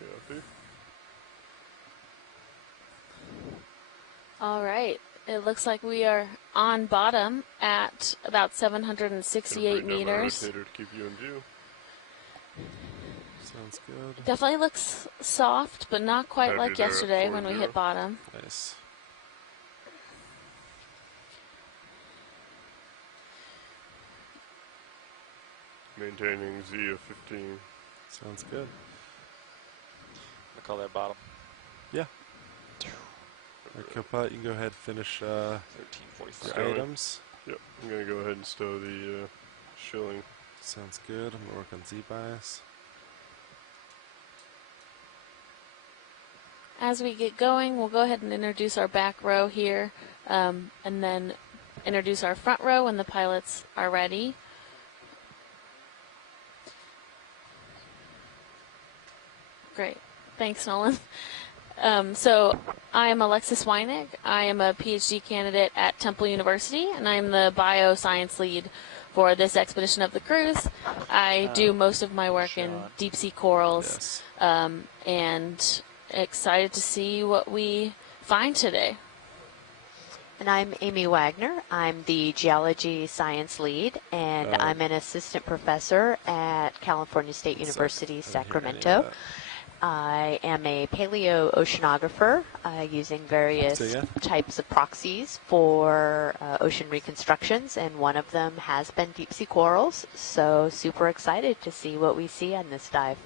Copy. All right. It looks like we are on bottom at about 768 meters. Rotator to keep you in view. Sounds good. Definitely looks soft, but not quite like yesterday when we hit bottom. Nice. Maintaining Z of 15. Sounds good. I'll call that bottom. Yeah. All right, Copilot, you can go ahead and finish 1345. your items. Yep, I'm going to go ahead and stow the shilling. Sounds good. I'm going to work on Z-bias. As we get going, we'll go ahead and introduce our back row here, and then introduce our front row when the pilots are ready. Great. Thanks, Nolan. So I am Alexis Weinig. I am a PhD candidate at Temple University, and I'm the bioscience lead for this expedition of the cruise. I do most of my work in deep sea corals, and excited to see what we find today. And I'm Amy Wagner. I'm the geology science lead, and I'm an assistant professor at California State University, Sacramento. I am a paleoceanographer using various types of proxies for ocean reconstructions, and one of them has been deep sea corals, so super excited to see what we see on this dive.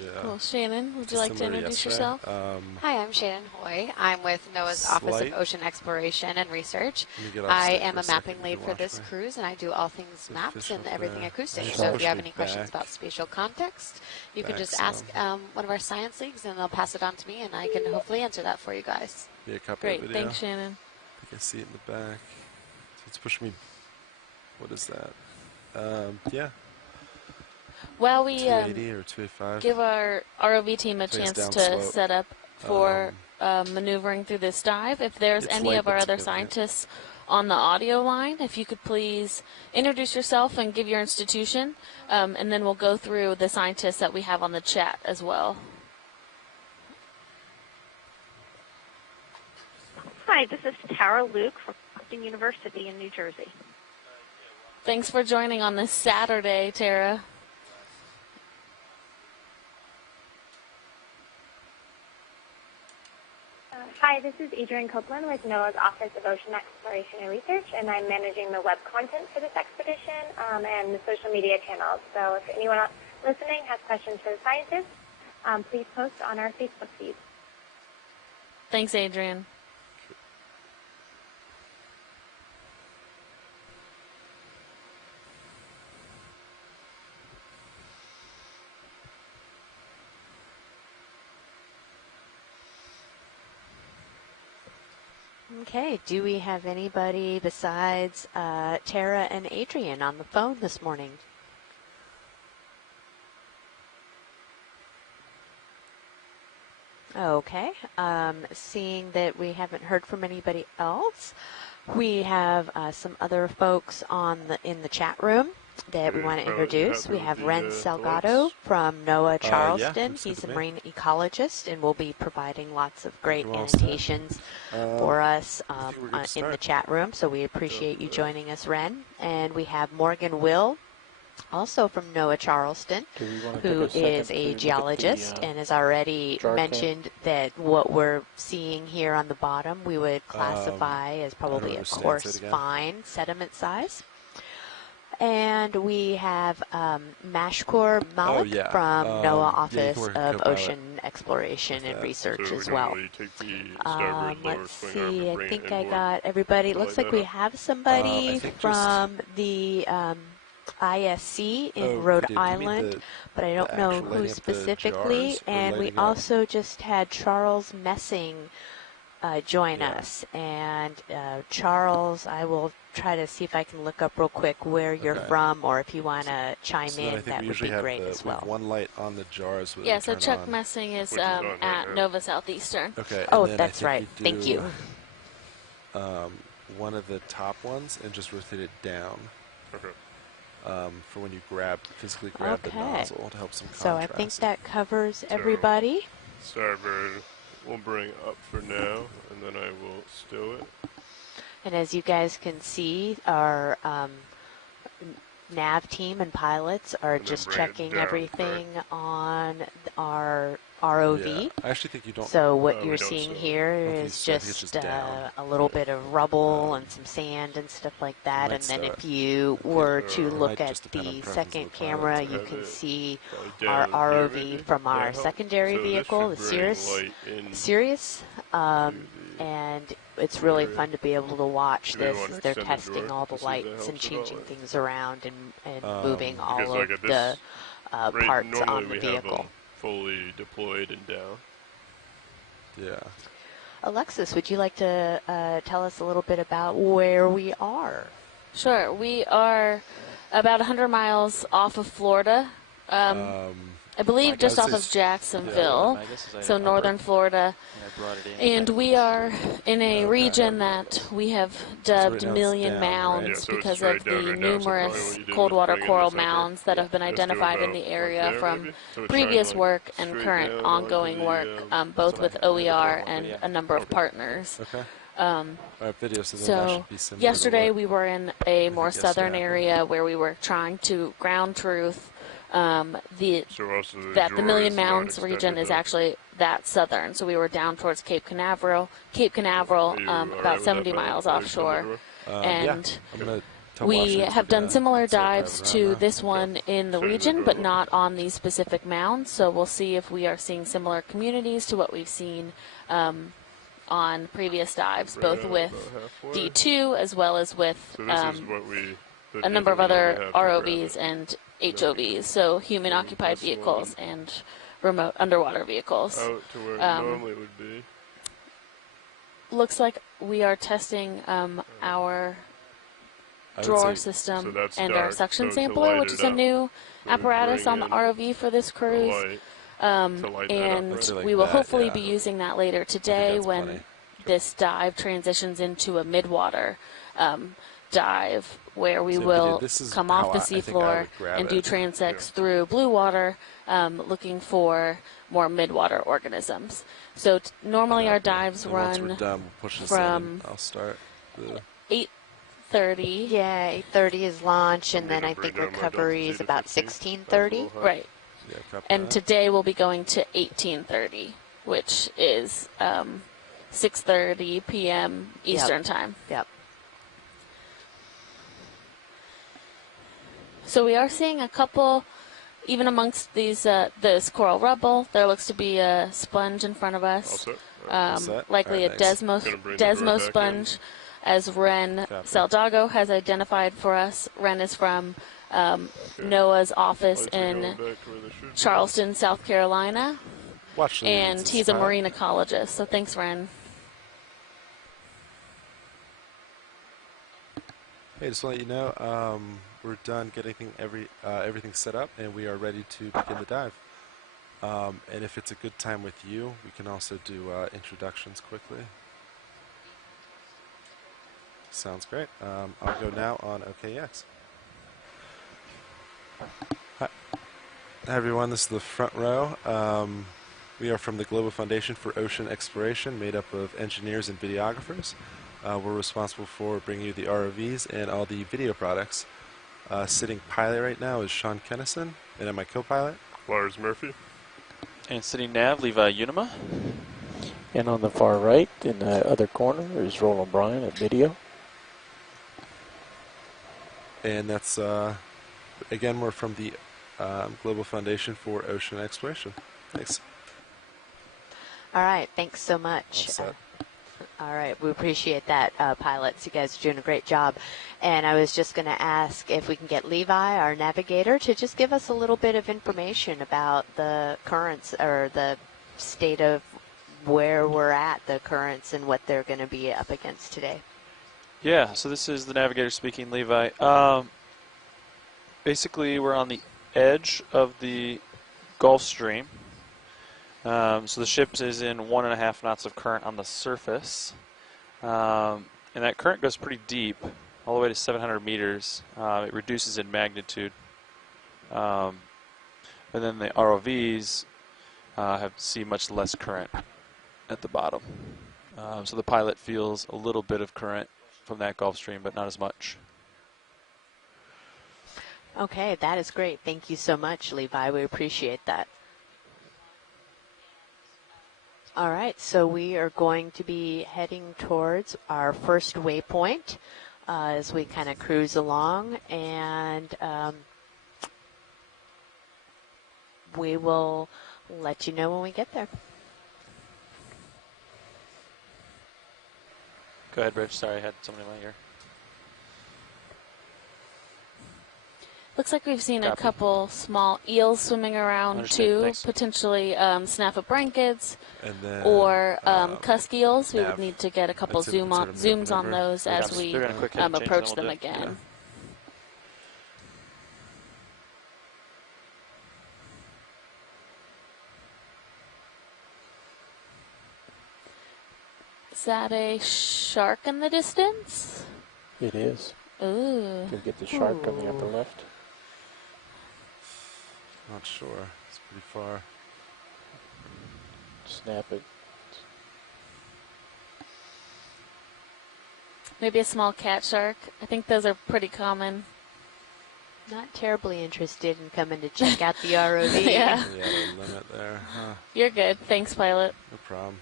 Yeah. Cool. Shannon, would you like to introduce yourself? Hi, I'm Shannon Hoy. I'm with NOAA's Office of Ocean Exploration and Research. I am a mapping lead for this cruise, and I do all things maps and everything acoustic. So if you have any questions about spatial context, you can just ask one of our science leagues, and they'll pass it on to me, and I can hopefully answer that for you guys. Yeah, copy Great. that video. Thanks, Shannon. I think I see it in the back. So it's pushing me. What is that? Yeah. While we 280 or 285. give our ROV team a chance to slope. set up for maneuvering through this dive, if there's any of our other scientists on the audio line, if you could please introduce yourself and give your institution, and then we'll go through the scientists that we have on the chat as well. Hi, this is Tara Luke from Boston University in New Jersey. Thanks for joining on this Saturday, Tara. Hi, this is Adrienne Copeland with NOAA's Office of Ocean Exploration and Research, and I'm managing the web content for this expedition and the social media channels. So if anyone listening has questions for the scientists, please post on our Facebook feed. Thanks, Adrienne. Okay, do we have anybody besides Tara and Adrian on the phone this morning? Okay, seeing that we haven't heard from anybody else, we have some other folks in the chat room that we want to introduce. We have Ren Salgado from NOAA Charleston. He's a marine ecologist and will be providing lots of great annotations for us in the chat room. So we appreciate you joining us, Ren. And we have Morgan Will, also from NOAA Charleston, who is a geologist and has already mentioned that what we're seeing here on the bottom we would classify as probably a coarse fine sediment size. And we have Mashkur Malik from NOAA Office of Ocean Exploration and Research as well. Let's see, I think I got everybody. It looks like we have somebody from the ISC in Rhode Island, but I don't know who specifically. And we also just had Charles Messing join us. And Charles, I will try to see if I can look up real quick where you're from, or if you want to chime in, that would be great as well. One light on the jars. Yeah, so Chuck Messing is at Nova Southeastern. Okay. Oh, that's right. Thank you. One of the top ones and just rotate it down. Okay. for when you physically grab the nozzle to help some contrast. So I think that covers everybody. Starboard we'll bring up for now, and then I will stow it. And as you guys can see, our nav team and pilots are just checking everything on our ROV. Yeah, I actually think you don't. So what you're seeing here is just a little bit of rubble and some sand and stuff like that. And then if you were to look at the second camera, you can see our ROV from our secondary vehicle, the Sirius. And it's really fun to be able to watch this as they're testing all the lights and changing things around and moving all of the parts on the vehicle. Fully deployed and down. Yeah. Alexis, would you like to tell us a little bit about where we are? Sure. We are about 100 miles off of Florida. I believe just off of Jacksonville, so northern Florida. And we are in a region that we have dubbed Million Mounds because of the numerous cold water coral mounds that have been identified in the area from previous work and current ongoing work, both with OER and a number of partners. So yesterday we were in a more southern area where we were trying to ground truth that the Million Mounds region is actually that southern. So we were down towards Cape Canaveral, about 70 miles offshore. And we have done similar dives to this one in the region, but not on these specific mounds. So we'll see if we are seeing similar communities to what we've seen on previous dives, both with D2 as well as with a number of other ROVs and HOVs, so human-occupied vehicles and remote underwater vehicles. Out to where it normally would be. Looks like we are testing our drawer system and our suction sampler, which is a new apparatus on the ROV for this cruise. And we will hopefully be using that later today when this dive transitions into a midwater dive, where we will come off the seafloor and do transects through blue water, looking for more midwater organisms. So normally our dives run from 8:30. Yeah, 8:30 is launch, and then I think recovery is about 16:30. Right. And today we'll be going to 18:30, which is 6:30 p.m. Eastern Time. Yep. So we are seeing a couple, even amongst these this coral rubble, there looks to be a sponge in front of us, likely a Desmo sponge, as Ren Saldago has identified for us. Ren is from NOAA's office in Charleston, South Carolina, and he's a marine ecologist, so thanks, Ren. Hey, just to let you know, we're done getting everything set up, and we are ready to begin the dive. And if it's a good time with you, we can also do introductions quickly. Sounds great. I'll go now on OKX. Hi everyone, this is the front row. We are from the Global Foundation for Ocean Exploration, made up of engineers and videographers. We're responsible for bringing you the ROVs and all the video products. Sitting pilot right now is Sean Kennison, and I'm my co-pilot, Lars Murphy. And sitting nav, Levi Unima. And on the far right, in the other corner, is Roland Bryan at video. And that's, again, we're from the Global Foundation for Ocean Exploration. Thanks. All right, thanks so much. All right, we appreciate that, pilots. You guys are doing a great job. And I was just going to ask if we can get Levi, our navigator, to just give us a little bit of information about the currents, or the state of where we're at, the currents, and what they're going to be up against today. Yeah, so this is the navigator speaking, Levi. Basically, we're on the edge of the Gulf Stream. So the ship is in 1.5 knots of current on the surface. And that current goes pretty deep, all the way to 700 meters. It reduces in magnitude. And then the ROVs see much less current at the bottom. So the pilot feels a little bit of current from that Gulf Stream, but not as much. Okay, that is great. Thank you so much, Levi. We appreciate that. All right, so we are going to be heading towards our first waypoint as we kind of cruise along, and we will let you know when we get there. Go ahead, Rich. Sorry, I had somebody in my ear. Looks like we've seen a couple small eels swimming around too, Thanks. potentially snaffle blankets And then, or cusk eels. We nav. would need to get a couple That's it, sort of zooms on maneuver. those as we They're gonna quick hit and change, approach then them we'll do it. again. Is that a shark in the distance? It is. Ooh. Can get the shark on the upper left. Not sure. It's pretty far. Snap it. Maybe a small cat shark. I think those are pretty common. Not terribly interested in coming to check out the ROV. Yeah. Yeah, the limit there. Huh. You're good. Thanks, pilot. No problem.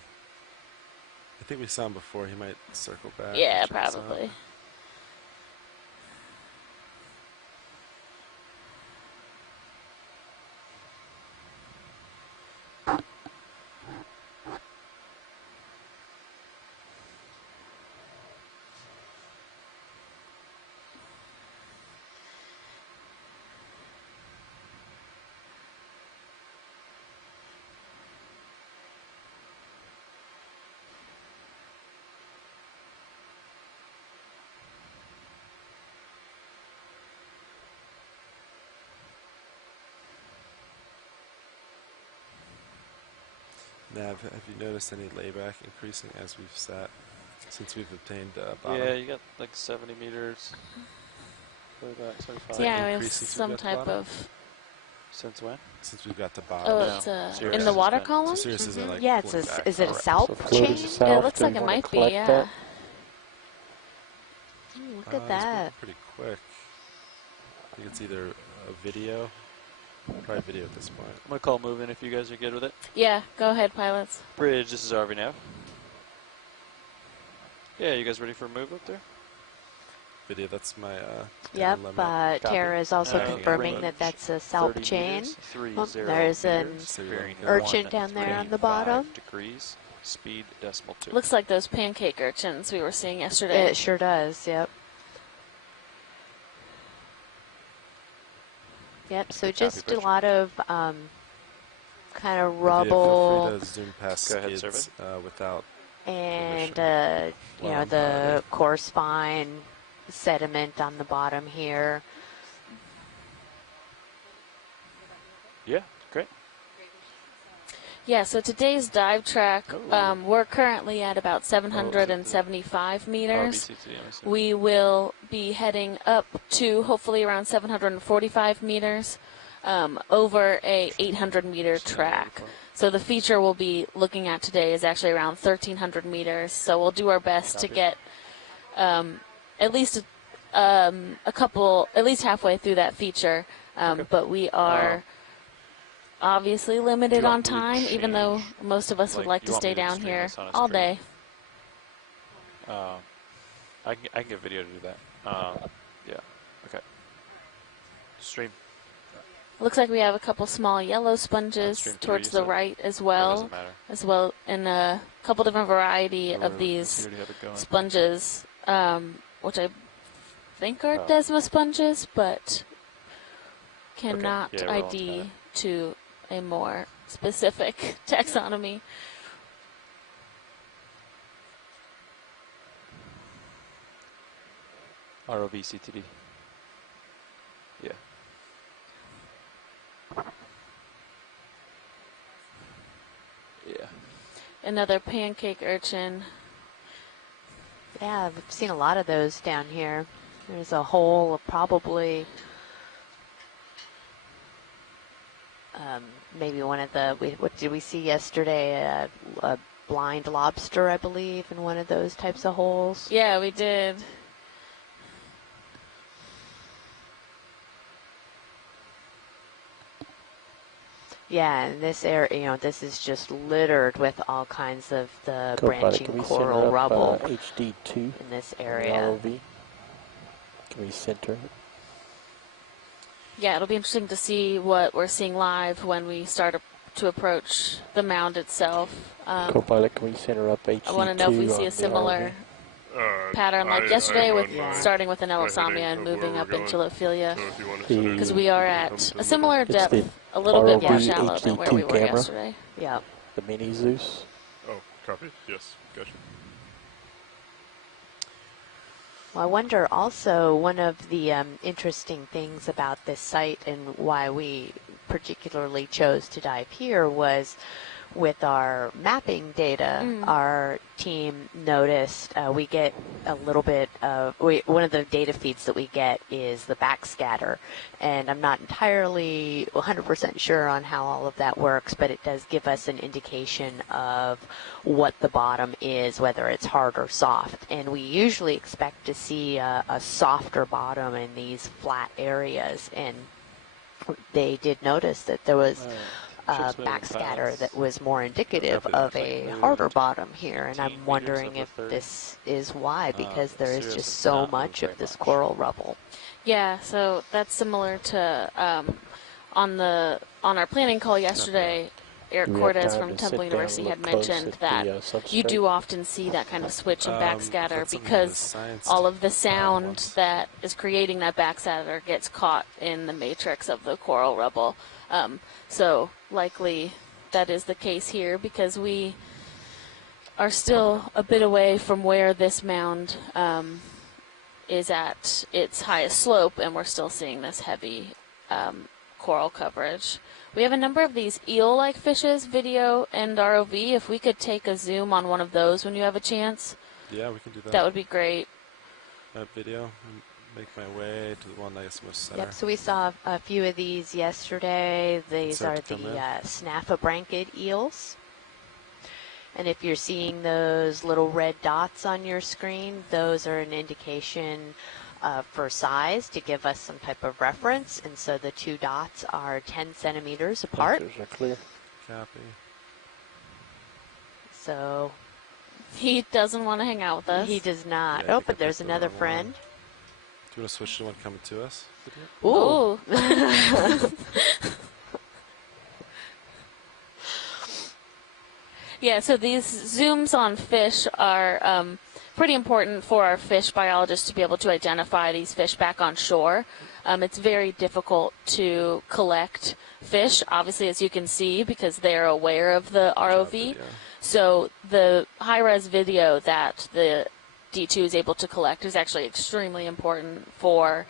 I think we saw him before. He might circle back. Yeah, and check us out. probably. Nav, have you noticed any layback increasing as we've sat since we've obtained bottom? Yeah, you got like 70 meters. About 75. Yeah, we have increase since we some got to type bottom? of. Since when? Since we've got to bottom. Oh, No. it's Sirius in the has water been- column. So Sirius isn't like Yeah, it's pulling a, back. is it a Correct. salp So floating chain? to south. It looks like and it wanna might be. collect Yeah. that. Look It's at that. moving pretty quick. I think it's either a video, probably video at this point. I'm going to call move in if you guys are good with it. Yeah. Go ahead, pilots. Bridge, this is RV now. Yeah, you guys ready for a move up there? Video, that's my Yep, down limit. Tara is also Uh, confirming range, that that's a salp 30 chain. meters, 30 Oh, there's an meters, bearing urchin 1 down there on the 35 bottom. degrees, speed decimal 2. Looks like those pancake urchins we were seeing yesterday. It sure does, yep. Yep, so Copy, just a Bridge. lot of kind of Video, rubble feel free to zoom past Go ahead, skids without. and, permission. you While know, I'm the piloting. coarse fine sediment on the bottom here. Yeah, great. Yeah, so today's dive track, Ooh. we're currently at about 775 meters. RBCT, I'm assuming. We will be heading up to hopefully around 745 meters over a 800-meter track. So the feature we'll be looking at today is actually around 1,300 meters. So we'll do our best to Copy. get at least at least halfway through that feature. But we are obviously limited you on want me to time, even though change? most of us would like Like, you to want stay me to down stream here this on a all stream? day. I can get video to do that. Yeah, okay. Stream. Looks like we have a couple small yellow sponges Stream 3, towards you the said? right as It well, doesn't matter. and a couple different variety You of these already have it going. sponges, which I think are Oh. Desma sponges, but cannot Yeah, we're all ID together. to a more specific taxonomy. ROV CTD. Yeah. Yeah. Another pancake urchin. Yeah, we've seen a lot of those down here. There's a hole of probably maybe one of the, what did we see yesterday? A blind lobster, I believe, in one of those types of holes. Yeah, we did. Yeah, and this area, this is just littered with all kinds of the branching coral rubble. HD2 in this area. ROV. Can we center it? Yeah, it'll be interesting to see what we're seeing live when we start to approach the mound itself. Co-pilot, can we center up HD2? I want to know if we see a similar pattern like yesterday with starting with an Elissamia and moving up into Lophelia. Because we are at a similar depth, a little bit more shallow than where we were yesterday. Yeah. The mini Zeus. Oh, copy. Yes, gotcha. Well, I wonder also, one of the interesting things about this site and why we particularly chose to dive here was with our mapping data, our team noticed we get a little bit of, one of the data feeds that we get is the backscatter. And I'm not entirely 100% sure on how all of that works, but it does give us an indication of what the bottom is, whether it's hard or soft. And we usually expect to see a softer bottom in these flat areas. And they did notice that there was backscatter that was more indicative of a harder bottom here, and I'm wondering if this is why, because there is just so much of this coral rubble. Yeah, so that's similar to on our planning call yesterday. Eric Cortez from Temple University had mentioned that you do often see that kind of switch in backscatter because all of the sound that is creating that backscatter gets caught in the matrix of the coral rubble. So likely that is the case here because we are still a bit away from where this mound is at its highest slope, and we're still seeing this heavy coral coverage. We have a number of these eel-like fishes, video and ROV. If we could take a zoom on one of those when you have a chance. Yeah, we can do that. That would be great. Video. Make my way to the one that's most center. Yep, so we saw a few of these yesterday. These are the snaphobranchid eels. And if you're seeing those little red dots on your screen, those are an indication for size to give us some type of reference. And so the two dots are 10 centimeters apart. Those are clear. Copy. So he doesn't want to hang out with us. He does not. Yeah, but there's another friend. Do you want to switch to one coming to us? Ooh. Yeah, so these zooms on fish are pretty important for our fish biologists to be able to identify these fish back on shore. It's very difficult to collect fish, obviously, as you can see, because they're aware of the ROV. So the high-res video that the D2 is able to collect is actually extremely important for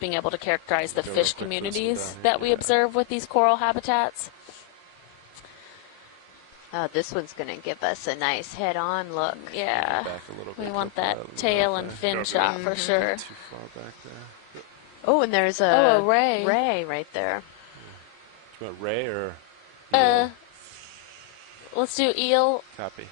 being able to characterize the fish communities that we observe with these coral habitats. This one's going to give us a nice head-on look. Yeah, we want that tail and fin shot for sure. Too far back there. Oh, and there's a ray. Ray right there. Do you want ray or eel? Let's do eel. Copy.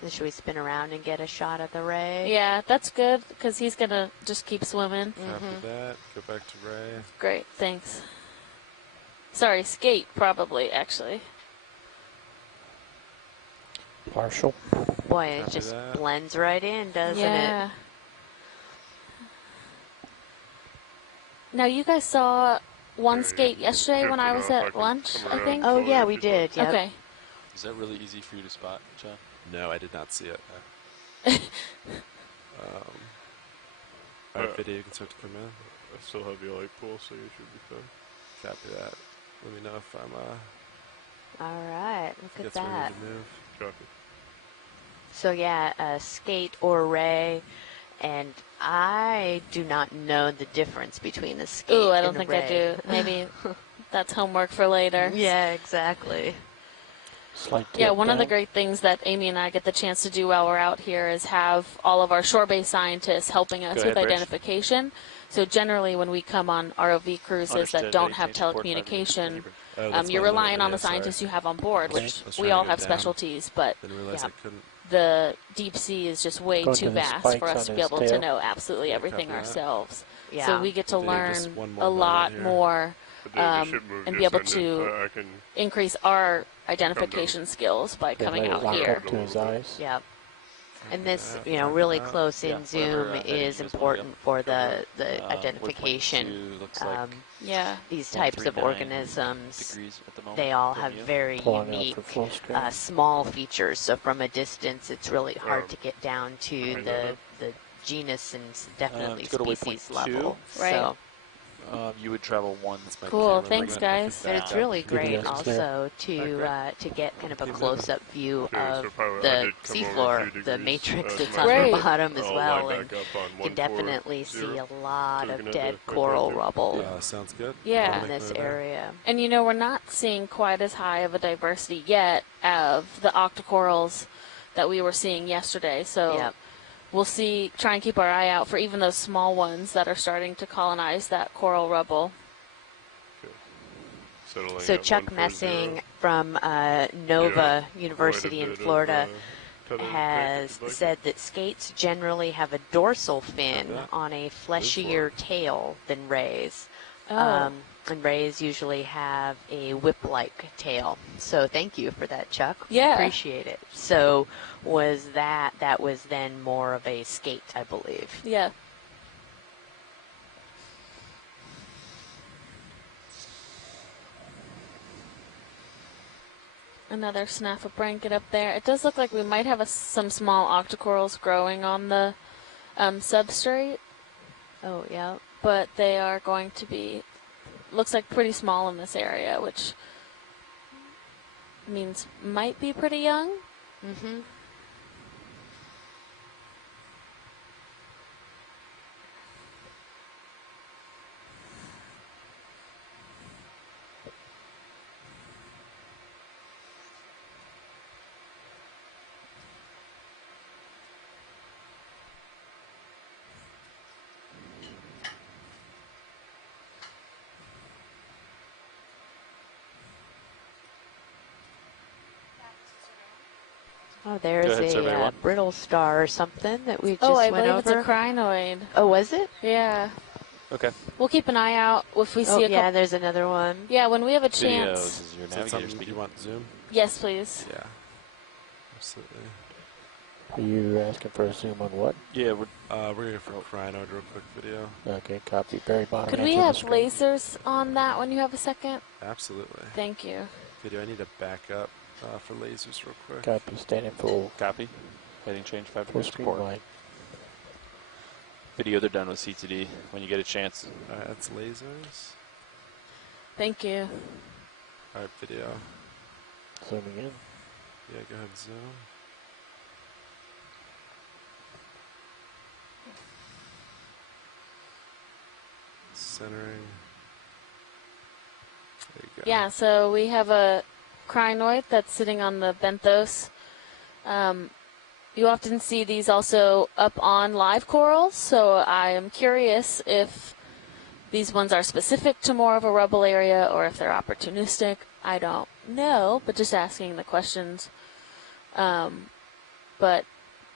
And should we spin around and get a shot of the ray? Yeah, that's good because he's going to just keep swimming. Copy that. Go back to ray. Great, thanks. Sorry, skate probably, actually. Partial. Boy, it just blends right in, doesn't it? Now, you guys saw one skate yesterday when I was at lunch, I think? Oh, yeah, we did. Yep. Okay. Is that really easy for you to spot, John? No, I did not see it. Alright, video can start to come in. I still have your light pool, so you should be fine. Copy that. Let me know if I'm All right, look at that. Copy. So yeah, skate or ray, and I do not know the difference between the skate and the ray. Ooh, I don't think I do. Maybe that's homework for later. Yeah, exactly. Yeah, one of the great things that Amy and I get the chance to do while we're out here is have all of our shore-based scientists helping us with identification. So generally when we come on ROV cruises that don't have telecommunication, you're relying on the scientists you have on board, which we all have specialties, but the deep sea is just way too vast for us to be able to know absolutely everything ourselves. Yeah. So we get to learn a lot more and be able to increase our identification skills by coming out here. To his eyes. Yep. And this, really close in zoom is important for the identification. These types of organisms, they all have very unique small features. So from a distance, it's really hard to get down to the genus and definitely species level. Right. So, you would travel one. Cool. Thanks, guys. But it's really great also to get kind of a close-up view of the seafloor, the matrix that's on the bottom as well, and you can definitely see a lot of dead coral rubble. Sounds good. Yeah, in this area. And we're not seeing quite as high of a diversity yet of the octocorals that we were seeing yesterday. So. Yep. We'll try and keep our eye out for even those small ones that are starting to colonize that coral rubble. So Chuck Messing from NOVA University in Florida has said that skates generally have a dorsal fin on a fleshier tail than rays. And rays usually have a whip-like tail. So thank you for that, Chuck. Yeah. Appreciate it. So that was then more of a skate, I believe. Yeah. Another snaffle blanket up there. It does look like we might have some small octocorals growing on the substrate. Oh, yeah. But they are going to be... looks like pretty small in this area, which means might be pretty young. Mm-hmm. Oh, there's a brittle star or something that we just went over. Oh, I believe it's a crinoid. Oh, was it? Yeah. Okay. We'll keep an eye out if we see a couple. Yeah, there's another one. Yeah, when we have a chance. Is your navigator speaking? You want zoom? Yes, please. Yeah. Absolutely. Are you asking for a zoom on what? Yeah, we're going for crinoid real quick video. Okay, copy. Very bottom. Could we have lasers on that when you have a second? Absolutely. Thank you. Video, I need to back up for lasers real quick. Copy. Standing full. Copy. Heading change 5 full screen wide. Video, they're done with C2D when you get a chance. Alright, that's lasers. Thank you. Alright, video. Zooming in. Yeah, go ahead, zoom. Centering. There you go. Yeah, so we have a crinoid that's sitting on the benthos. You often see these also up on live corals, so I am curious if these ones are specific to more of a rubble area or if they're opportunistic. I don't know, but just asking the questions. But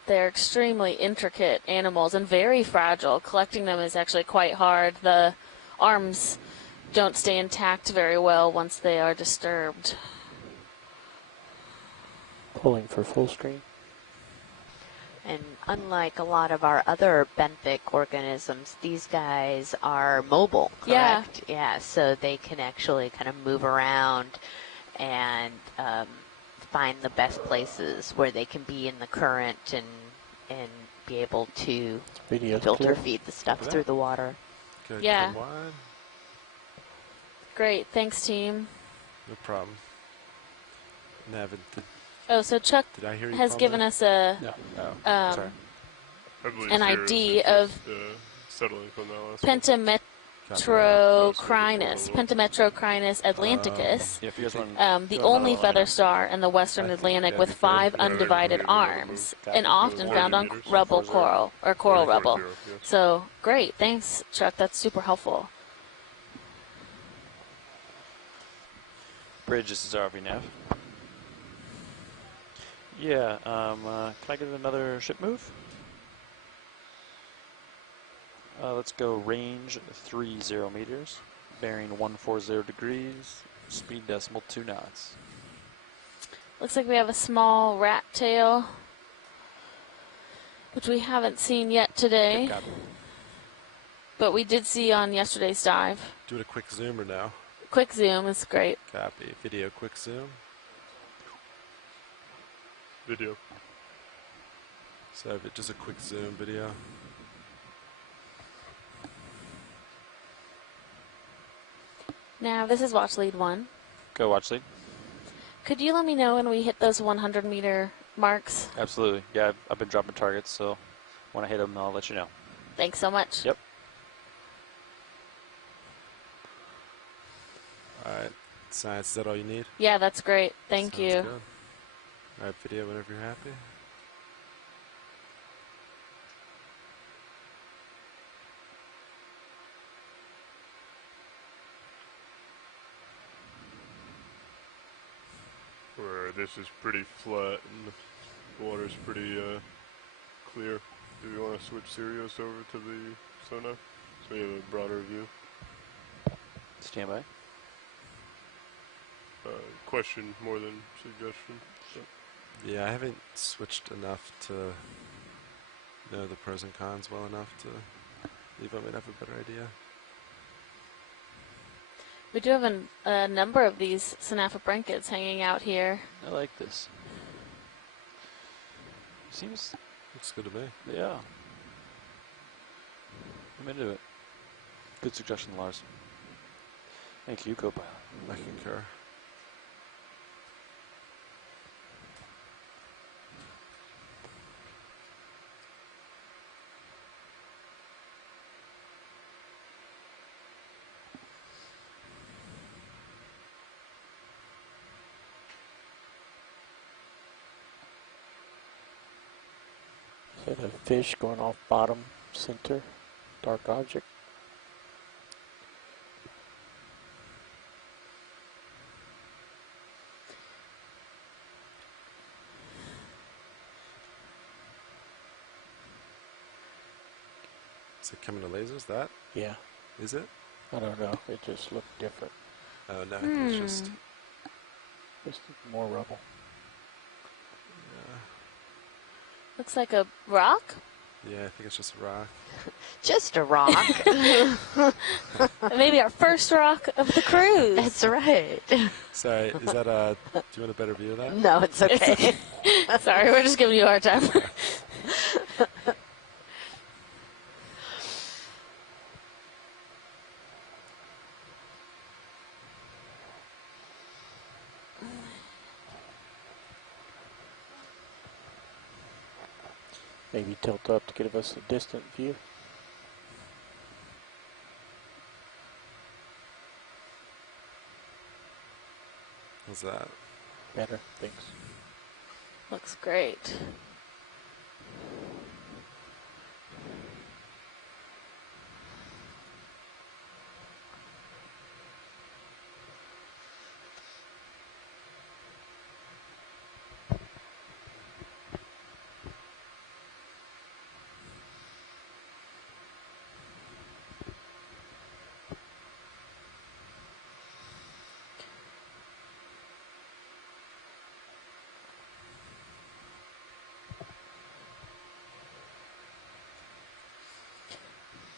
they're extremely intricate animals and very fragile. Collecting them is actually quite hard. The arms don't stay intact very well once they are disturbed. Pulling for full screen. And unlike a lot of our other benthic organisms, these guys are mobile, correct? Yeah, so they can actually kind of move around and find the best places where they can be in the current and be able to filter feed the stuff through the water. Good. Yeah. Great. Thanks, team. No problem. Nevin, so Chuck has given us a I believe an ID of settling from that last pentametric Pentametrocrinus atlanticus, Yeah, if you guys want the only feather star in the western Atlantic with 5 undivided arms, and often found on rubble coral, or coral rubble. So, great. Thanks, Chuck. That's super helpful. Bridge, this is RV nav. Yeah, can I get another ship move? Let's go range 30 meters, bearing 140 degrees, speed decimal 2 knots. Looks like we have a small rat tail, which we haven't seen yet today, but we did see on yesterday's dive. Do it a quick zoom or no? Quick zoom is great. Copy. Video quick zoom. Video. So just a quick zoom video. Now, this is watch lead 1. Go watch lead. Could you let me know when we hit those 100-meter marks? Absolutely. Yeah, I've been dropping targets, so when I hit them, I'll let you know. Thanks so much. Yep. All right. Science, is that all you need? Yeah, that's great. Thank you. Good. All right, video whenever you're happy. Where this is pretty flat and the water's pretty clear. Do we want to switch Sirius over to the sonar so we have a broader view? Stand by. Question more than suggestion. So. Yeah, I haven't switched enough to know the pros and cons well enough to leave. I might have a better idea. We do have a number of these Synaphobranchids hanging out here. I like this. Seems... Looks good to me. Yeah. I'm into it. Good suggestion, Lars. Thank you, co-pilot. I concur. Is that a fish going off bottom center? Dark object? Is it coming to lasers? That? Yeah. Is it? I don't know. It just looked different. Oh, no. I think it's Just more rubble. Yeah. Looks like a rock. Yeah, I think it's just a rock. Just a rock. Maybe our first rock of the cruise. That's right. Sorry, is that do you want a better view of that? No, it's okay. Sorry, we're just giving you a hard time. Maybe tilt up to give us a distant view. How's that? Better, thanks. Looks great.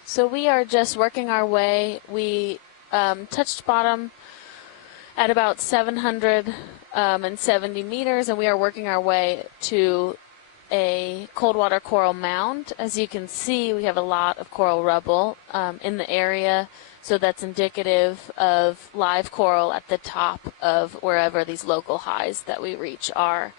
So we are just working our way. We touched bottom at about 770 meters, and we are working our way to a cold water coral mound. As you can see, we have a lot of coral rubble in the area, so that's indicative of live coral at the top of wherever these local highs that we reach are.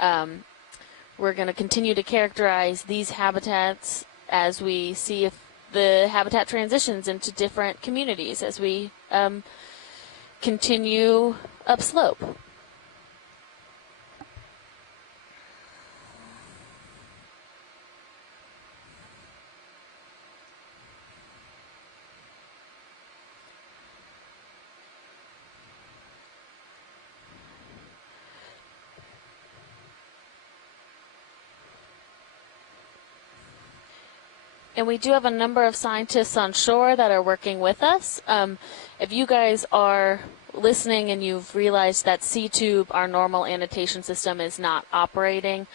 We're going to continue to characterize these habitats as we see if the habitat transitions into different communities as we continue upslope. And we do have a number of scientists on shore that are working with us. If you guys are listening and you've realized that C-tube, our normal annotation system, is not operating,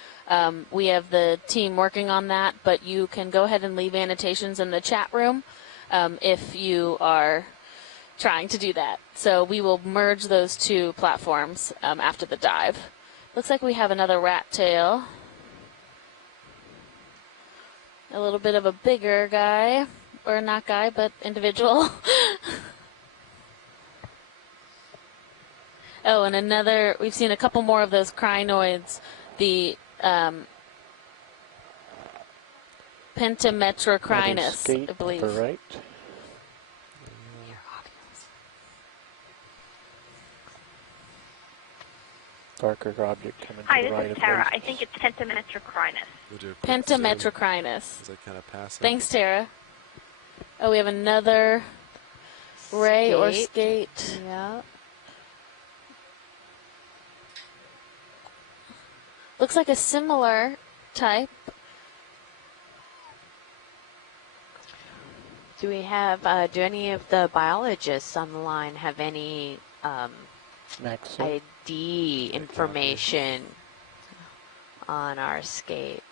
we have the team working on that, but you can go ahead and leave annotations in the chat room if you are trying to do that. So we will merge those two platforms after the dive. Looks like we have another rat tail. A little bit of a bigger guy, or not guy, but individual. Oh, and another, we've seen a couple more of those crinoids, the pentametrocrinus, I believe. Upper right. Darker object coming Hi, to the right this of is Tara. base. I think it's pentametrocrinus. Pentametrocrinus. As I kind of pass it. Thanks, Tara. Oh, we have another ray or skate. Yeah. Looks like a similar type. Do we have, do any of the biologists on the line have any ID information on our skate?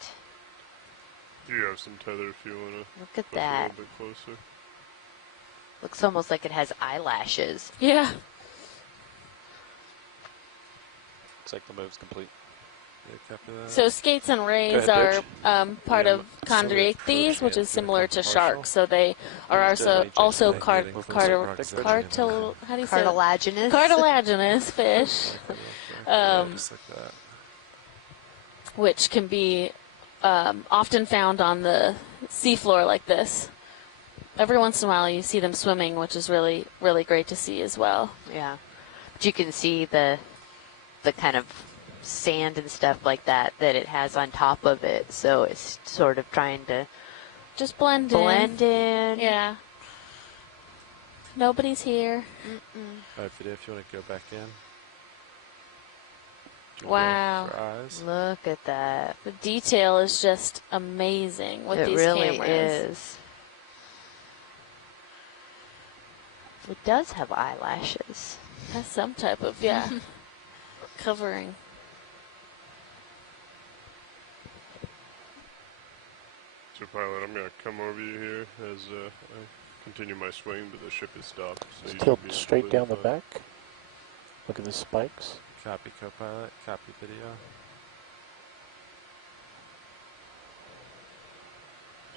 You have some tether if you want to Look at push that. a little bit closer. Looks almost like it has eyelashes. Yeah. Looks like the move's complete. Yeah, copy that. So skates and rays Go ahead, are part Yeah, of so we chondrichthyes, approach which it is similar to partial. sharks. So they are also cartilaginous fish, Just like that. which can be often found on the seafloor like this. Every once in a while you see them swimming, which is really, really great to see as well. Yeah. But you can see the kind of sand and stuff like that it has on top of it. So it's sort of trying to just blend in. Yeah. Nobody's here. All right, video, if you want to go back in. Wow. For eyes. Look at that. The detail is just amazing with these really cameras. is. It does have eyelashes. Has some type of, covering. So pilot, I'm going to come over you here as I continue my swing, but the ship is stopped. So you Tilt should be straight down the completely back. Look at the spikes. Copy co-pilot, copy video.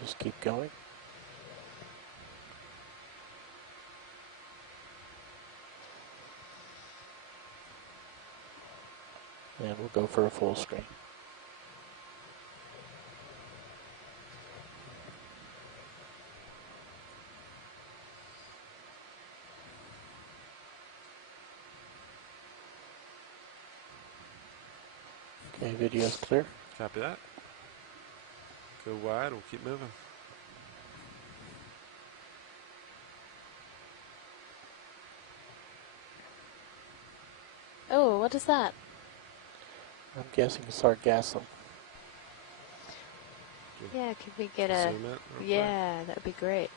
Just keep going. And we'll go for a full screen. Okay, video's clear. Copy that. Go wide, we'll keep moving. Oh, what is that? I'm guessing sargassum. Yeah, could we get a... Zoom it real Yeah, that would be great.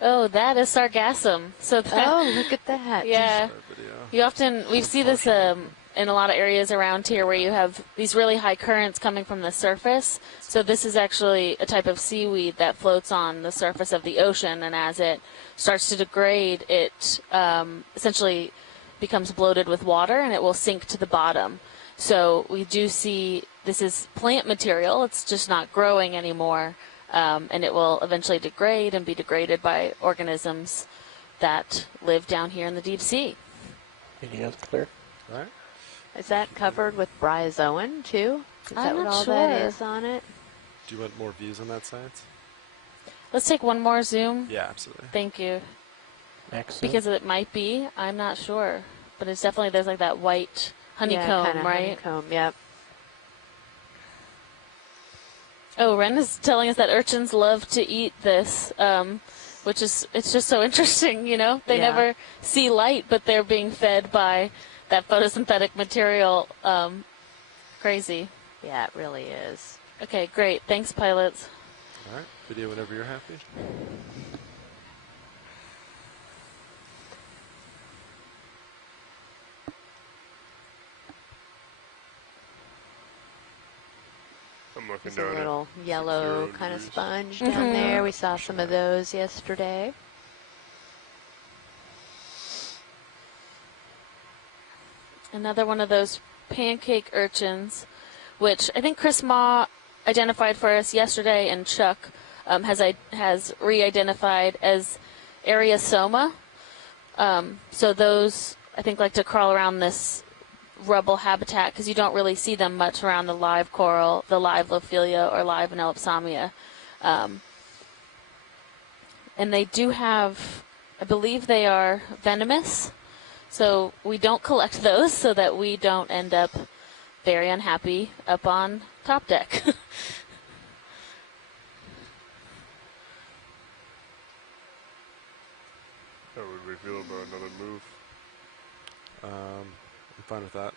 Oh, that is sargassum. So that, Oh, look at that. yeah. quick. Start video. You often, we see this in a lot of areas around here where you have these really high currents coming from the surface. So this is actually a type of seaweed that floats on the surface of the ocean, and as it starts to degrade, it essentially becomes bloated with water and it will sink to the bottom. So we do see this is plant material, it's just not growing anymore, and it will eventually degrade and be degraded by organisms that live down here in the deep sea. Video's clear. All right. Is that covered with bryozoan, too? Is that I'm what not all sure. that is on it? Do you want more views on that science? Let's take one more zoom. Yeah, absolutely. Thank you. Max Because it might be. I'm not sure. But it's definitely, there's like that white honeycomb, kinda right? Honeycomb, yep. Oh, Ren is telling us that urchins love to eat this, which is, it's just so interesting, you know? They Yeah. never see light, but they're being fed by that photosynthetic material. Crazy. Yeah, it really is. Okay, great. Thanks, pilots. All right, video whenever you're happy. I'm looking There's a down little at yellow 0 kind of degrees. sponge down there. We saw some of those yesterday. Another one of those pancake urchins, which I think Chris Ma identified for us yesterday, and Chuck has re-identified as Ariosoma. So those, I think, like to crawl around this rubble habitat because you don't really see them much around the live coral, the live Lophelia or live Anelopsamia. And they do have, I believe they are venomous. So we don't collect those so that we don't end up very unhappy up on top deck. How would we feel about another move? I'm fine with that.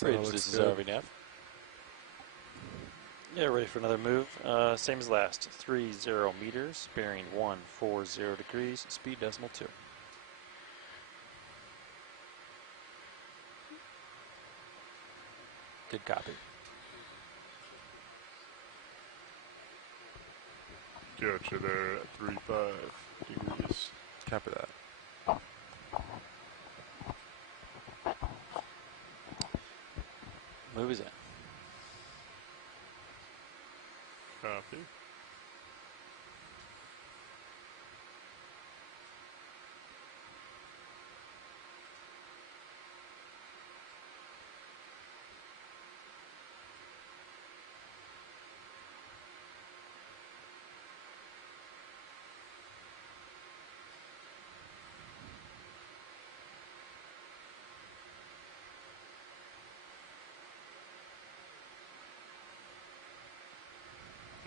Bridge, looks this is good. RVNAV. Yeah, ready for another move. Same as last. 30 meters, bearing 140 degrees, speed decimal 2. Good copy. Gotcha there at 35 degrees. Copy that. Move is in. Copy.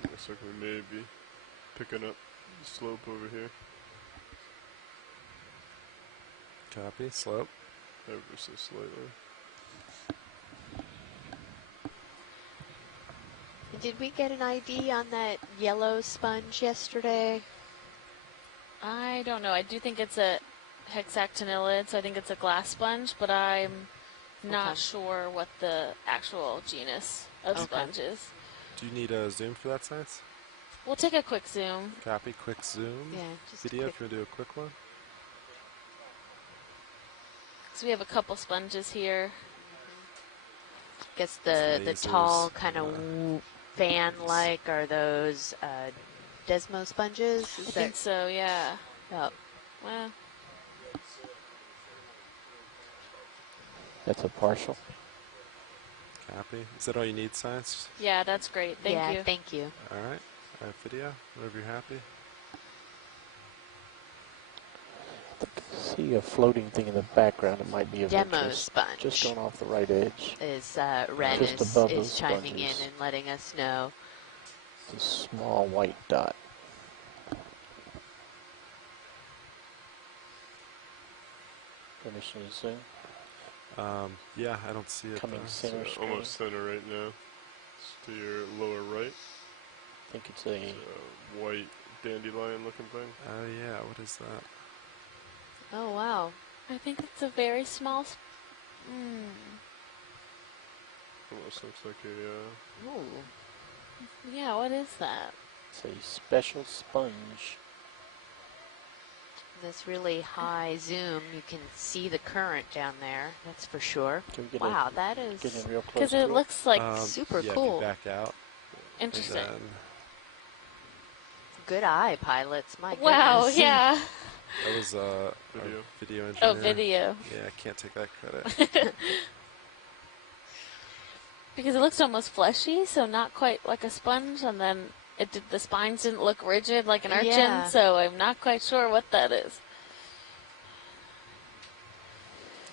Looks like we may be picking up the slope over here. Copy. Slope. Ever so slightly. Did we get an ID on that yellow sponge yesterday? I don't know. I do think it's a hexactinellid, so I think it's a glass sponge, but I'm not Okay. sure what the actual genus of sponge is. Do you need a zoom for that science? We'll take a quick zoom. Copy. Quick zoom. Yeah, just Video, quick. if you want to do a quick one. So we have a couple sponges here. Guess the Lasers, tall kind of fan-like are those Desmo sponges? I think so, yeah. Oh, Well, That's a partial. Copy. Is that all you need, science? yeah, that's great. Thank yeah, you. thank you. All right. Video, whenever you're happy. See a floating thing in the background. It might be of Demo interest. sponge Just going off the right edge. is Ren Just is above those chiming in sponges. and letting us know. It's a small white dot. Permission to zoom. Yeah, I don't see it. Coming though. center So screen. almost center right now. It's to your lower right. I think it's a It's a white dandelion looking thing. Oh yeah, what is that? Oh, wow. I think it's a very small. Almost looks like a Ooh. Yeah, what is that? It's a special sponge. This really high zoom, you can see the current down there. That's for sure. Can we get Wow, a, that is get in real close Because to it looks like super yeah, if cool. you back out. and interesting. then- good eye, pilots. My Wow, goodness. yeah. That was a Video. video engineer. Oh, video. Yeah, I can't take that credit. Because it looks almost fleshy, so not quite like a sponge, and then The spines didn't look rigid like an urchin, Yeah. so I'm not quite sure what that is.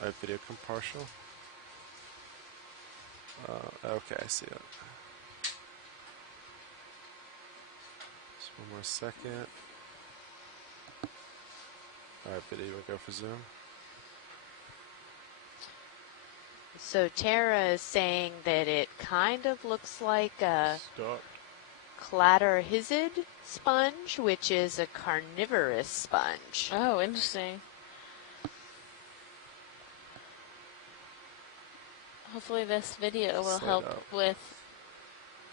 All right, video come partial. Okay, I see it. Just one more second. All right, video, we'll go for zoom. So Tara is saying that it kind of looks like a Cladorhizid sponge, which is a carnivorous sponge. Oh, interesting. Hopefully this video will Slide help up. with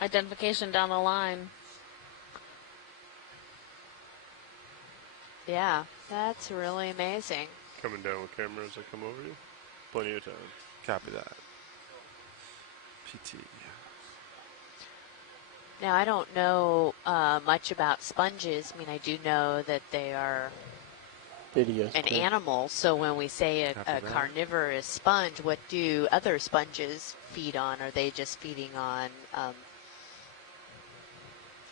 identification down the line. Yeah, that's really amazing. Coming down with camera as I come over you. Plenty of time. Copy that. PT. Now, I don't know much about sponges. I mean, I do know that they are Videos. an animal. So when we say a Copy that. carnivorous sponge, what do other sponges feed on? Are they just feeding on,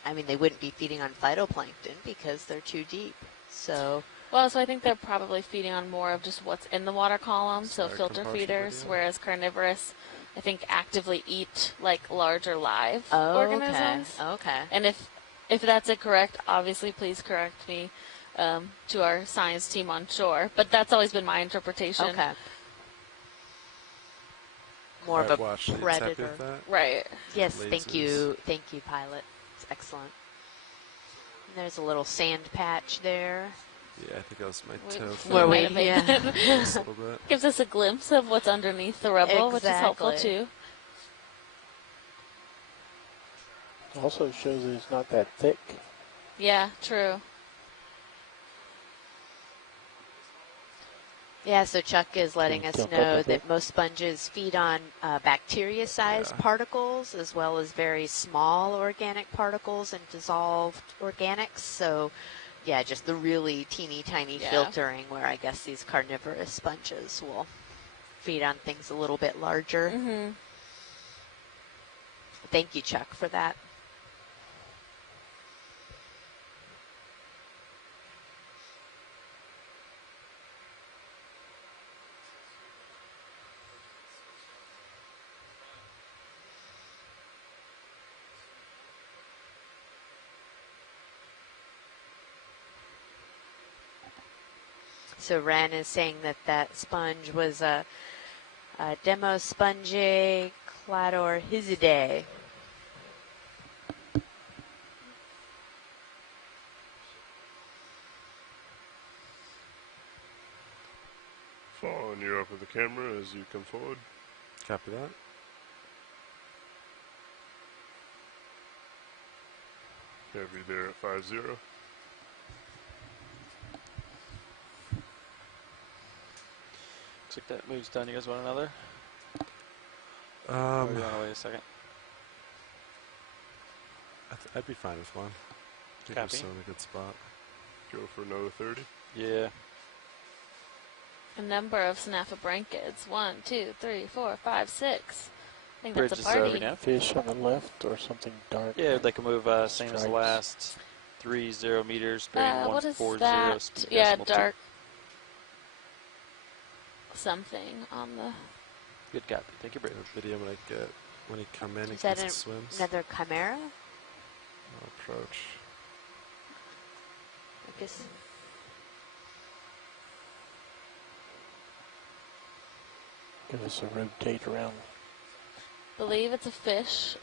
I mean, they wouldn't be feeding on phytoplankton because they're too deep. So, Well, so I think they're probably feeding on more of just what's in the water column, so Sorry, filter compartment feeders, video. whereas carnivorous, I think, actively eat like larger live oh, organisms. okay. Okay. And if that's incorrect, obviously please correct me to our science team on shore. But that's always been my interpretation. Okay. More All of right, a watch. Leads, happy predator. with that? Right. Yes, thank Lasers. you. Thank you, pilot. It's excellent. And there's a little sand patch there. Yeah, I think that was my We- toe. Where might we, have made yeah. Just a little bit. Gives us a glimpse of what's underneath the rubble, which is helpful Exactly. too. Also shows that it's not that thick. Yeah, true. Yeah, so Chuck is letting Can you us tilt up know a bit? that most sponges feed on bacteria-sized Yeah. particles as well as very small organic particles and dissolved organics. So, yeah, just the really teeny tiny Yeah. filtering where I guess these carnivorous sponges will feed on things a little bit larger. Mm-hmm. Thank you, Chuck, for that. So Ren is saying that that sponge was a Demosponge Cladorhizidae. Following you up with the camera as you come forward. Copy that. Heavy there at 50. Looks like that move's done. You guys want another? Or do you want to wait a second? I'd be fine with one. I think we're Copy. still in a good spot. Go for another 30. Yeah. A number of snaphobranchids. 1, 2, 3, 4, 5, 6. I think Bridge that's is a over party. now. Fish on the left or something dark. Yeah, I'd like a move same as the Stripes. last. 30 meters, bearing What is 140. that? speed Yeah, decimal two. dark something on the... Good copy. Thank you, Bridge. Video when he come in and Is that gets the swims. another chimera? I'll approach. I guess. Give us a rotate around. Believe it's a fish.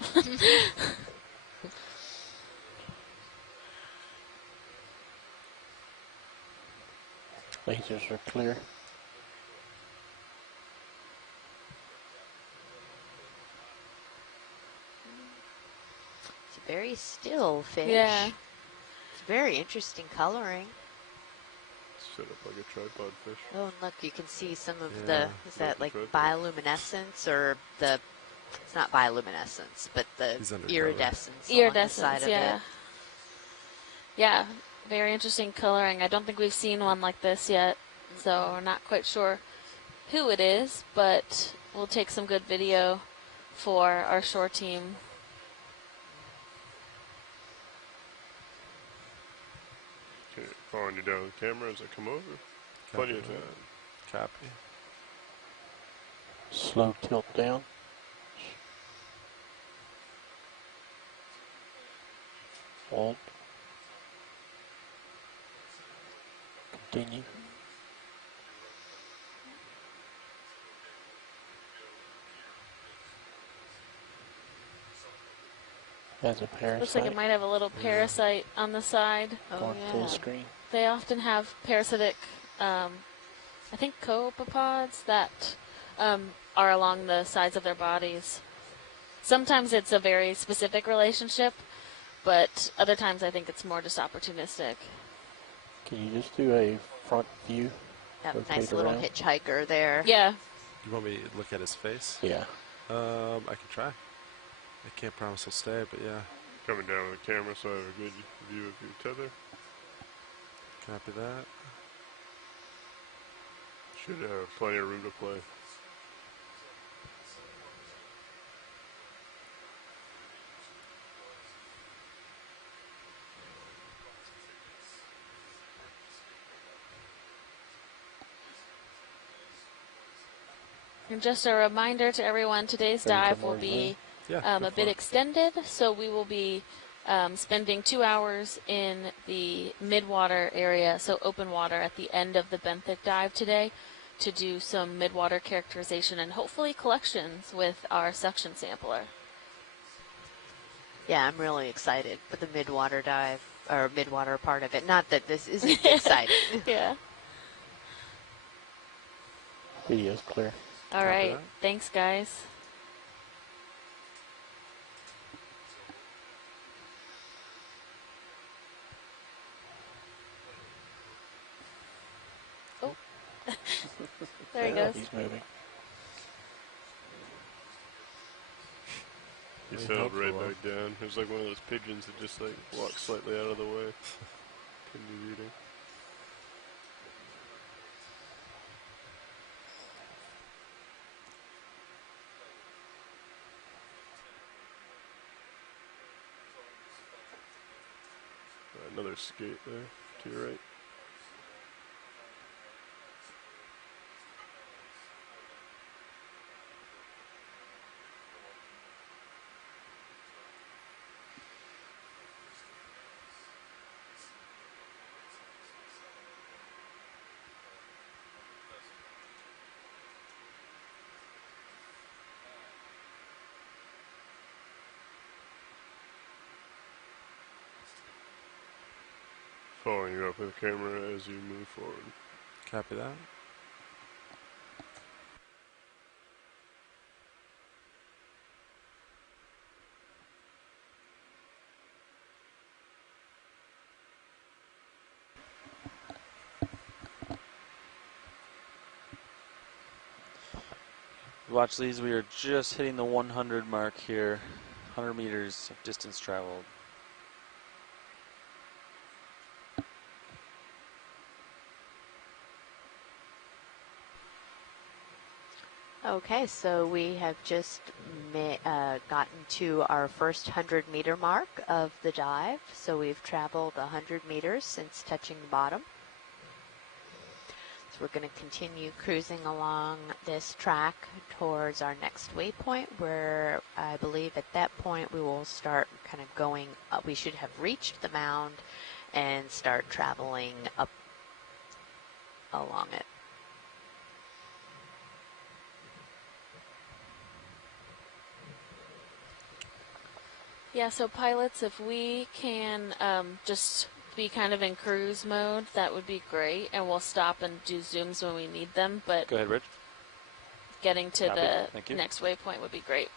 Lasers are clear. It's a very still fish. Yeah. It's very interesting coloring. Set up like a tripod fish. Oh, and look, you can see some of Yeah. is that like Tripod. bioluminescence or it's not bioluminescence, but the He's undercover. iridescence along the side Iridescence, of yeah. it. Yeah, very interesting coloring. I don't think we've seen one like this yet, so we're not quite sure who it is, but we'll take some good video for our shore team. Following you down with the camera as I come over. Plenty of time. Copy. Slow tilt down. Hold. Continue. As a parasite. Looks like it might have a little parasite on the side. Going full screen. They often have parasitic, I think, copepods that are along the sides of their bodies. Sometimes it's a very specific relationship, but other times I think it's more just opportunistic. Can you just do a front view? Yep, nice little hitchhiker there. Yeah. You want me to look at his face? Yeah. I can try. I can't promise he'll stay, but yeah. Coming down with the camera so I have a good view of your tether. Copy that. Should have plenty of room to play. And just a reminder to everyone, today's dive will be a bit extended, so we will be spending 2 hours in the midwater area, so open water at the end of the benthic dive today to do some midwater characterization and hopefully collections with our suction sampler. Yeah, I'm really excited for the midwater dive, or midwater part of it. Not that this isn't exciting. Yeah. Video's clear. All right. Thanks, guys. Oh. There he goes. He's moving. He settled right back down. It was like one of those pigeons that just like walked slightly out of the way. Continued eating. Another skate there to your right. Following you up with the camera as you move forward. Copy that. Watch these. We are just hitting the 100 mark here. 100 meters of distance traveled. Okay, so we have just gotten to our first 100-meter mark of the dive. So we've traveled 100 meters since touching the bottom. So we're going to continue cruising along this track towards our next waypoint, where I believe at that point we will start kind of going up. We should have reached the mound and start traveling up along it. Yeah, so pilots, if we can just be kind of in cruise mode, that would be great, and we'll stop and do zooms when we need them, but go ahead, Rich. Getting to the next waypoint would be great.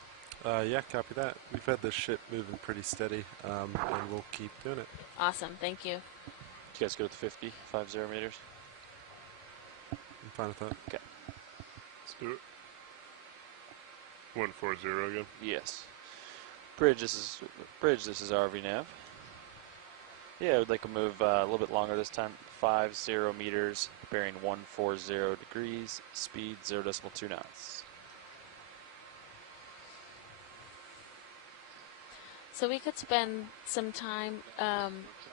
Yeah, copy that. We've had this ship moving pretty steady, and we'll keep doing it. Awesome, thank you. You guys go with 50 meters? I'm fine with that. Okay. Let's do it. 140 again. Yes. Bridge, this is RV nav. Yeah, I would like to move a little bit longer this time. 50 meters, bearing 140 degrees, speed 0.2 knots. So we could spend some time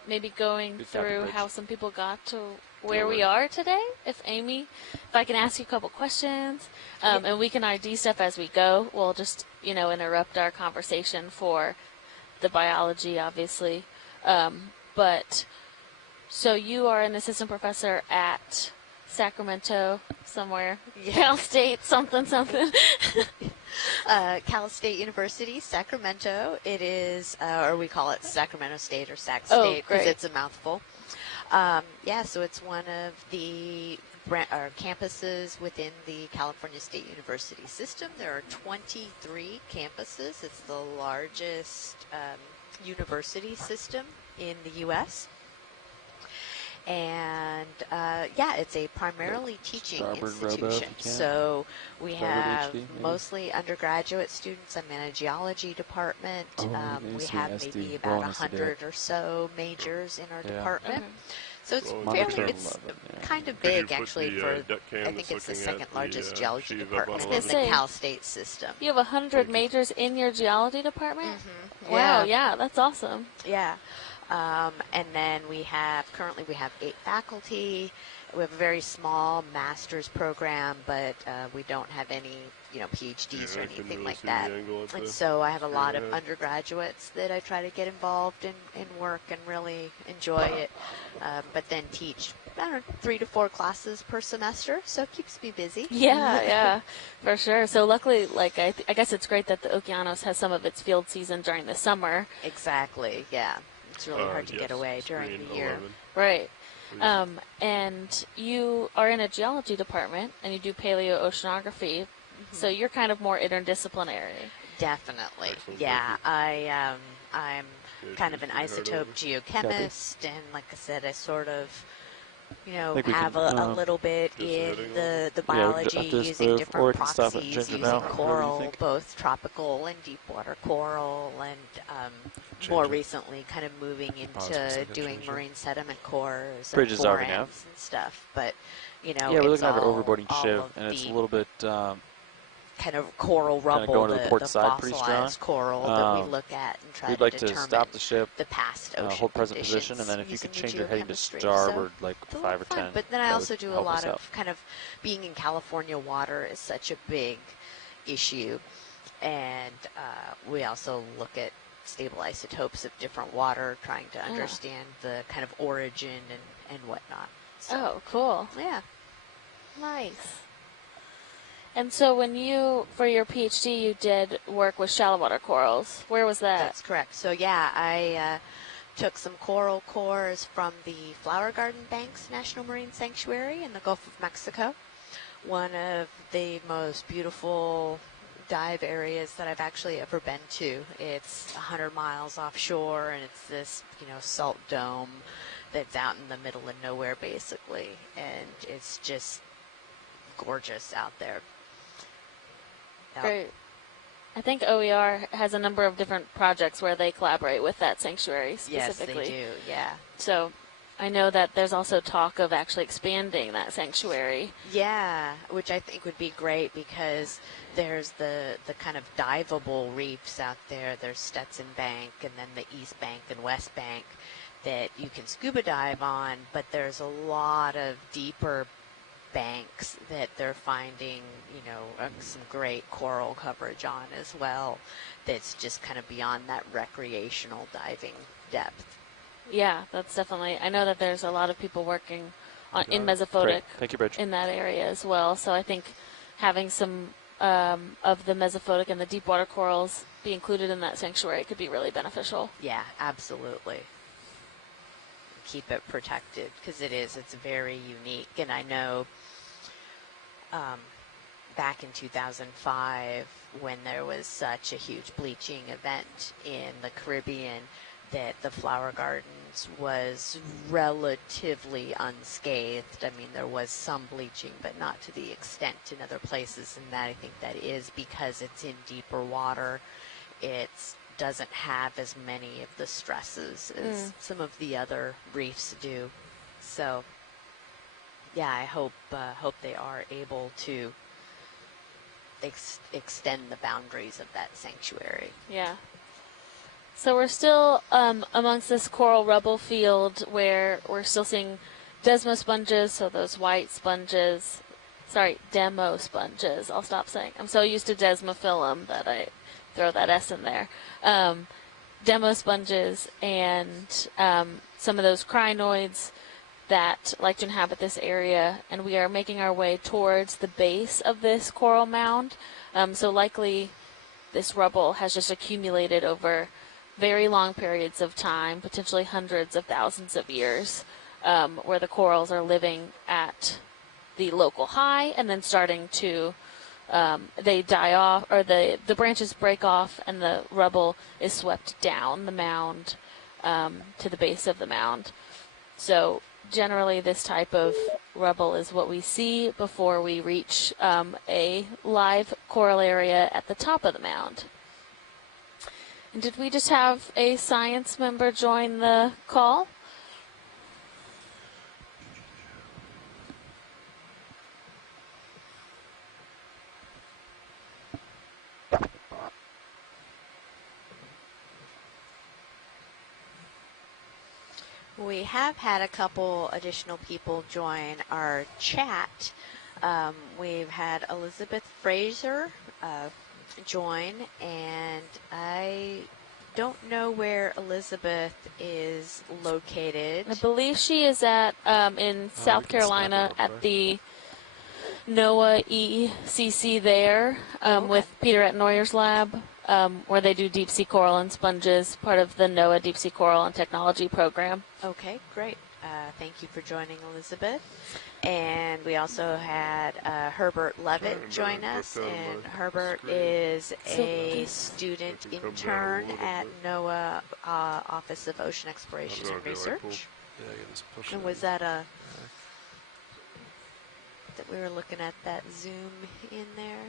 maybe going Good job, through Bridge. how some people got to where we are today. If I can ask you a couple questions, and we can ID stuff as we go. We'll just, interrupt our conversation for the biology, obviously. But so you are an assistant professor at Sacramento somewhere, Cal State, something. Cal State University, Sacramento. It is, or we call it Sacramento State or Sac State because it's a mouthful. So it's one of the campuses within the California State University system. There are 23 campuses. It's the largest university system in the U.S. And it's a primarily teaching institution. So we have mostly undergraduate students. I'm in a geology department. We have maybe about 100 or so majors in our department. So it's it's kind of big, actually, for, I think it's the second largest geology department in the Cal State system. You have 100 majors in your geology department? Mm-hmm. Wow, yeah, that's awesome. Yeah. And then currently we have 8 faculty. We have a very small master's program, but we don't have any, PhDs or anything like that. And so I have a lot of undergraduates that I try to get involved in work and really enjoy it, but then teach, 3 to 4 classes per semester, so it keeps me busy. Yeah, for sure. So luckily, I guess it's great that the Okeanos has some of its field season during the summer. Exactly, yeah. It's really hard to get away during the year. Right. And you are in a geology department, and you do paleoceanography, so you're kind of more interdisciplinary. Definitely. Yeah, I'm kind of an isotope geochemist, and like I said, I sort of have a little bit in the biology using different proxies, using coral, both tropical and deep water coral, and more recently kind of moving into doing marine sediment cores and forams and stuff. But, we're looking at our overboarding ship, and it's a little bit kind of coral rubble, going to the port the side pretty strong. Coral that we look at and try we'd to like determine to stop the ship, the past ocean hold present conditions position, and then if you could change your heading to geochemistry. starboard, So like it's a 5 lot or of fun. 10. But then I also do a lot of kind of being in California water is such a big issue, and we also look at stable isotopes of different water, trying to understand the kind of origin and whatnot. So, cool. Yeah. Nice. And so for your PhD, you did work with shallow water corals. Where was that? That's correct. So, I took some coral cores from the Flower Garden Banks National Marine Sanctuary in the Gulf of Mexico. One of the most beautiful dive areas that I've actually ever been to. It's 100 miles offshore, and it's this, salt dome that's out in the middle of nowhere, basically. And it's just gorgeous out there. Great. I think OER has a number of different projects where they collaborate with that sanctuary specifically. Yes, they do, yeah. So I know that there's also talk of actually expanding that sanctuary. Yeah, which I think would be great because there's the kind of diveable reefs out there. There's Stetson Bank and then the East Bank and West Bank that you can scuba dive on, but there's a lot of deeper banks that they're finding, some great coral coverage on as well. That's just kind of beyond that recreational diving depth. Yeah, that's definitely. I know that there's a lot of people working in mesophotic in that area as well. So I think having some of the mesophotic and the deep water corals be included in that sanctuary could be really beneficial. Yeah, absolutely. Keep it protected because it's very unique. And I know back in 2005 when there was such a huge bleaching event in the Caribbean that the Flower Gardens was relatively unscathed. I mean, there was some bleaching, but not to the extent in other places, and that I think that is because it's in deeper water. It doesn't have as many of the stresses as some of the other reefs do. So, yeah, I hope they are able to extend the boundaries of that sanctuary. Yeah. So we're still amongst this coral rubble field where we're still seeing desmosponges, so those white sponges. Sorry, demo sponges. I'll stop saying. I'm so used to desmophyllum that I throw that S in there. Demo sponges and some of those crinoids that like to inhabit this area, and we are making our way towards the base of this coral mound. So likely this rubble has just accumulated over very long periods of time, potentially hundreds of thousands of years, where the corals are living at the local high and then starting to they die off, or the branches break off and the rubble is swept down the mound to the base of the mound. So generally this type of rubble is what we see before we reach a live coral area at the top of the mound. And did we just have a science member join the call? We have had a couple additional people join our chat. We've had Elizabeth Fraser join, and I don't know where Elizabeth is located. I believe she is at in South Carolina at the NOAA ECC there with Peter at Neuer's lab, where they do deep sea coral and sponges, part of the NOAA Deep Sea Coral and Technology Program. Okay, great. Thank you for joining, Elizabeth. And we also had Herbert Levitt join us, and Herbert is a student intern at NOAA Office of Ocean Exploration and Research. And was that that we were looking at that zoom in there?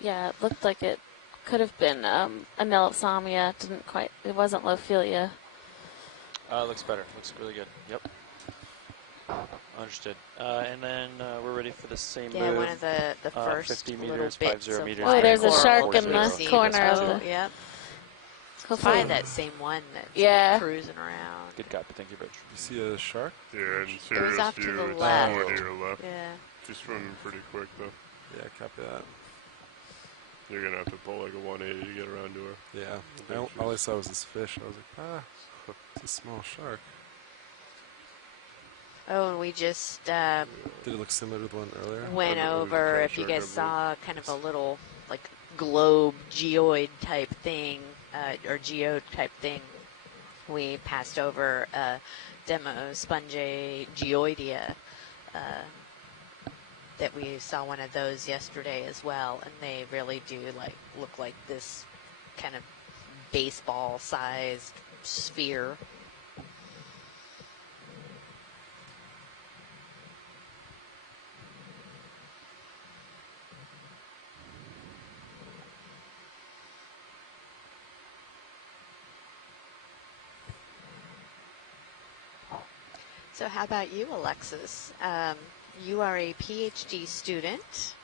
Yeah, it looked like it could have been Anelopsamia. It wasn't Lophilia. Looks better. Looks really good. Yep. Understood. And then we're ready for the same move. Yeah, one of the first 50 little meters, bits 50 of meters. Oh, there's a shark in the 40. corner of Oh, the... yep. Hopefully. Find that same one that's Yeah. cruising around. Good copy. Thank you, Rich. You see a shark? Yeah, and Goes serious off to view, the it's left. more to your left. Yeah. She's swimming pretty quick, though. Yeah, copy that. You're going to have to pull like a 180 to get around to her. Yeah. All I saw was this fish. I was like, it's a small shark. Oh, and we just Did it look similar to the one earlier? went It was a over, cat if you shark, I guys believe. saw, kind of a little like globe geoid type thing, or geode type thing. We passed over Demospongia geoidea. That we saw one of those yesterday as well, and they really do look like this kind of baseball-sized sphere. So how about you, Alexis? You are a PhD student.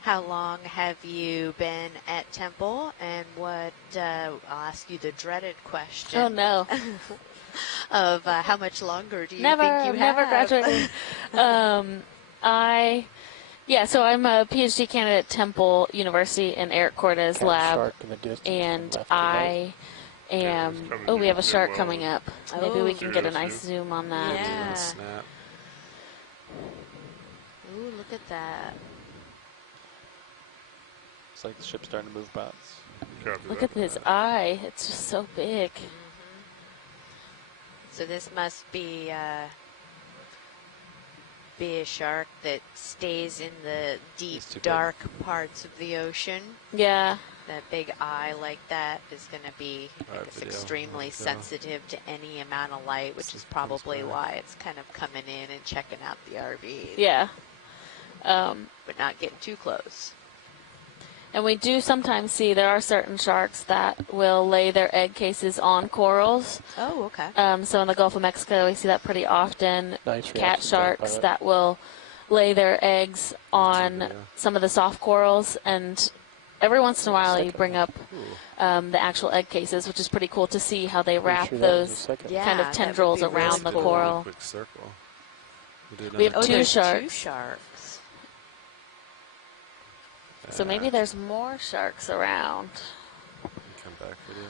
How long have you been at Temple? And what, I'll ask you the dreaded question. Oh, no. Of how much longer do you Never think you have? graduated. So I'm a PhD candidate at Temple University in Eric Corda's lab. Shark in the distance And left to right. I am... Oh, we have a shark coming up. Maybe we can get a nice Seriously? zoom on that. Yeah. Snap. Ooh, look at that. It's like the ship's starting to move bounce. Copy Look that. at his eye. It's just so big. So this must be a shark that stays in the deep, It's too big. dark parts of the ocean. Yeah. That big eye like that is going to be, I Alright, guess, video. extremely Let's go. sensitive to any amount of light, which is probably why it's kind of coming in and checking out the RV. Yeah. But not getting too close. And we do sometimes see there are certain sharks that will lay their egg cases on corals. Oh, okay. So in the Gulf of Mexico, we see that pretty often. Nice Cat reaction, sharks pilot. that will lay their eggs on Yeah. some of the soft corals, and every once in a while you bring up the actual egg cases, which is pretty cool to see how they wrap those kind of tendrils around the coral. Quick circle. We have two there's sharks. 2 sharks. So maybe there's more sharks around. Come back video.